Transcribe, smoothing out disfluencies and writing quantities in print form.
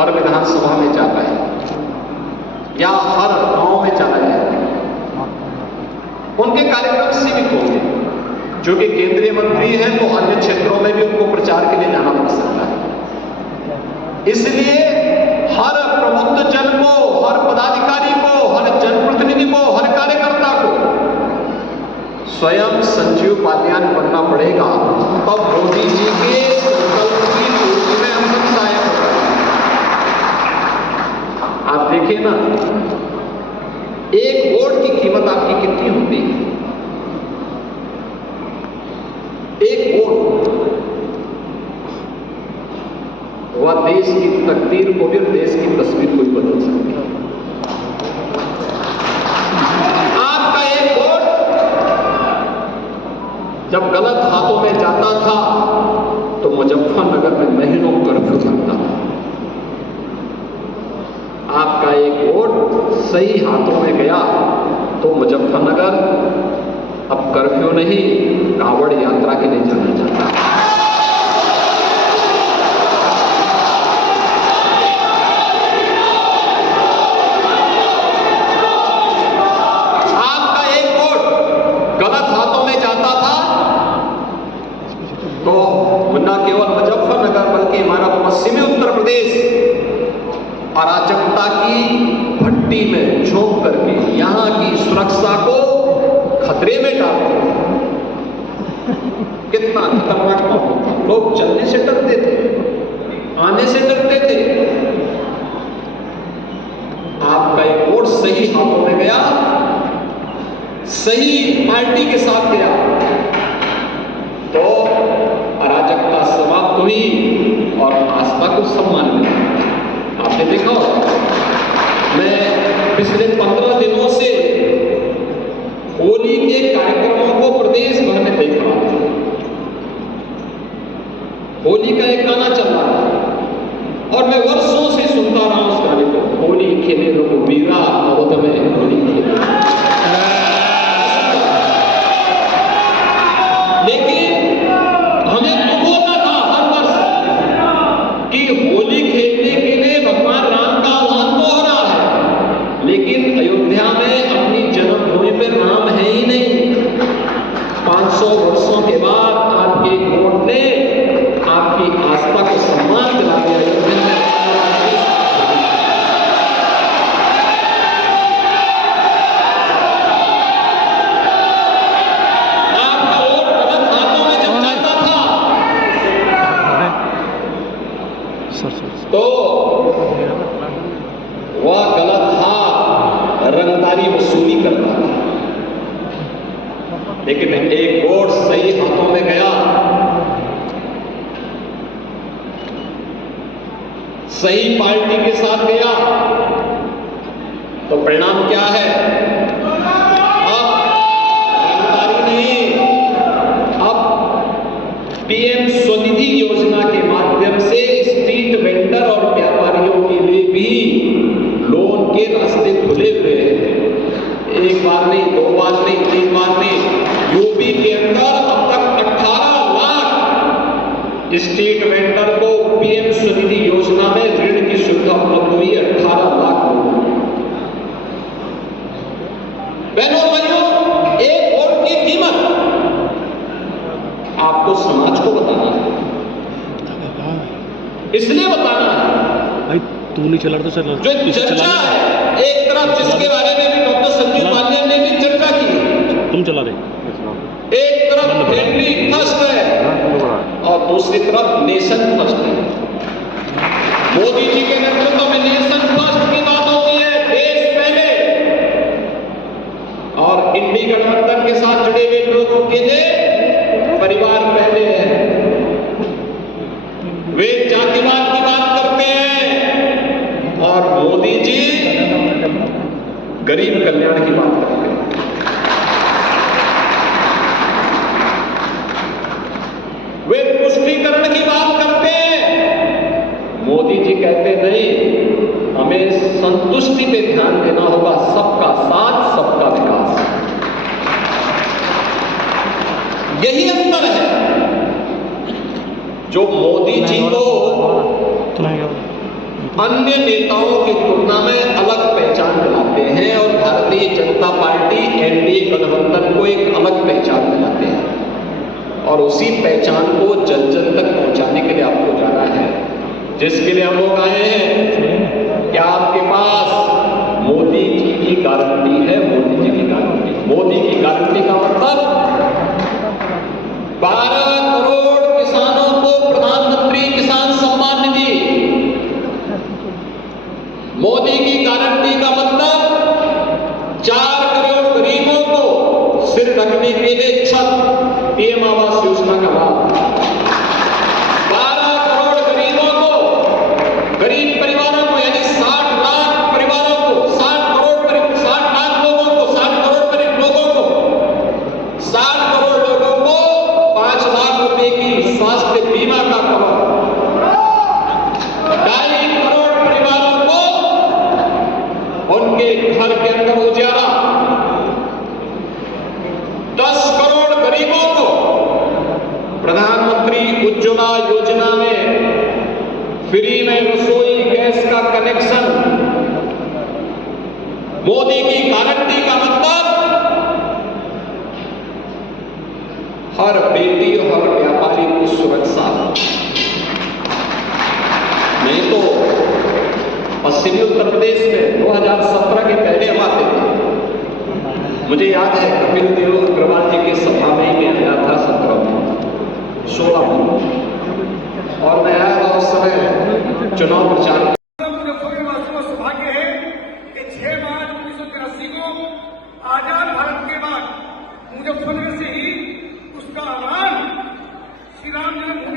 हर विधानसभा में जाता है या हर गांव में चला जाए, उनके कार्यक्रम सीमित होंगे। जो कि केंद्रीय मंत्री हैं तो अन्य क्षेत्रों में भी उनको प्रचार के लिए जाना पड़ सकता है। इसलिए हर प्रबुद्ध जन को, हर पदाधिकारी को, हर जनप्रतिनिधि को, हर कार्यकर्ता को स्वयं संजीव बालियान बनना पड़ेगा। तब मोदी जी के संकल्प की पूर्ति में हम सब सहायक होगा। आप देखिए ना, एक वोट की कीमत आपकी कितनी होती है? एक वोट वह देश की तकदीर को भी और देश की तस्वीर को भी बदल सकती है। आपका एक वोट जब गलत हाथों में जाता था तो मुजफ्फरनगर में महीनों कर्फ्यू लगता था। आपका एक वोट सही हाथों में गया तो मुजफ्फरनगर अब कर्फ्यू नहीं, कांवड़ यात्रा के लिए जाना चाहता है। आपका एक वोट गलत हाथों में जाता था तो न केवल मुजफ्फरनगर बल्कि हमारा पश्चिमी उत्तर प्रदेश अराजकता की भट्टी में झोंक करके यहां की सुरक्षा को खतरे में डाल दिया। कितना खतरनाक माहौल था। लोग चलने से डरते थे, आने से डरते थे। आपका एक वोट सही हाथों में गया, सही पार्टी के साथ गया तो अराजकता समाप्त हुई और आस्था को सम्मान मिला। आपने देखा, मैं पिछले 15 दिनों से होली के कार्यक्रमों को प्रदेश भर में देख रहा था। होली का एक गाना चल रहा था और मैं वर्षों से सुनता रहा उस गाने को, होली खेले रघुवीरा अवध में होली खेले। लेकिन हमें दुख होता था हर वर्ष कि होली खेलने के लिए भगवान राम का आह्वान तो हो रहा है, लेकिन अयोध्या में अपनी जन्मभूमि पर राम है ही नहीं। 500 वर्षों के बाद आपके वोट ने आपकी आस्था को सम्मान दिला दिया। अयोध्या में आपका वोट गलत हाथों में जब जाता था तो वह गलत हाथ रंगदारी वसूली करता था। लेकिन एक वोट सही हाथों में गया, सही पार्टी के साथ गया तो परिणाम क्या है? अब रंगदारी नहीं, अब पीएम स्वनिधि योजना के माध्यम से स्ट्रीट वेंडर और व्यापारियों के लिए भी लोन के रास्ते खुले हुए हैं। एक बार नहीं, 2 बार नहीं, 3 बार नहीं, यूपी के अंदर अब तक 18 लाख स्ट्रीट वेंडर को पीएम स्वनिधि योजना में ऋण की सुविधा उपलब्ध हुई। 18 लाख लोग। बहनों भाइयों, एक वोट की कीमत आपको समाज को बताना है, इसलिए बताना है। भाई तू नहीं चला तो चला। जो चर्चा है एक तरफ, जिसके बारे में भी डॉक्टर संजीव बालियान ने भी चर्चा की, तुम चला रहे। एक तरफ फैमिली फर्स्ट है और दूसरी तरफ नेशन फर्स्ट है। मोदी जी के नेतृत्व में नेशन फर्स्ट की बात होती है, देश पहले, और इंडी गठबंधन के साथ जुड़े हुए लोगों के लिए परिवार पहले है। वे जातिवाद की बात करते हैं और मोदी जी गरीब कल्याण की बात करते हैं। वे पुष्टिकरण की बात करते हैं, मोदी जी कहते नहीं, हमें संतुष्टि पे ध्यान देना होगा। सबका साथ, सबका विकास, यही अंतर है जो मोदी जी को अन्य नेताओं की तुलना में अलग पहचान दिलाते हैं और भारतीय जनता पार्टी एनडीए गठबंधन को एक अलग पहचान दिलाते हैं और उसी पहचान को जन जन तक पहुंचाने के लिए आपको जाना है। जिसके लिए हम लोग आए हैं, क्या आपके पास मोदी जी की गारंटी है? मोदी जी की गारंटी, मोदी की गारंटी का मतलब 12 करोड़ किसानों को प्रधानमंत्री किसान सम्मान निधि। मोदी की गारंटी का मतलब 4 करोड़ गरीबों को सिर ढकने के लिए छत, पीएम आवास योजना का लाभ। 12 करोड़ गरीबों को, गरीब परिवारों को, यानी 60 लाख परिवारों को, 60 लाख लोगों को, 60 करोड़ लोगों को, 60 करोड़ लोगों को 5 लाख रुपए की स्वास्थ्य बीमा का कवर। 2.5 करोड़ परिवारों को उनके घर के अंदर उजाला। 10 करोड़ गरीबों को प्रधानमंत्री उज्ज्वला योजना में फ्री में रसोई गैस का कनेक्शन। मोदी की गारंटी का मतलब हर बेटी और हर व्यापारी को सुरक्षा। नहीं तो पश्चिमी उत्तर प्रदेश में 2017 के पहले हम आते थे। मुझे याद है कपिल देव अग्रवाल जी की सभा में ही मैं आया था 16 में, और मैं आया था उस समय चुनाव प्रचार। मुजफ्फरपुर वासियों का सौभाग्य है कि 6 मार्च 1983 को आजाद भारत के बाद मुजफ्फरनगर से ही उसका आगाज श्री राम जन्मभूमि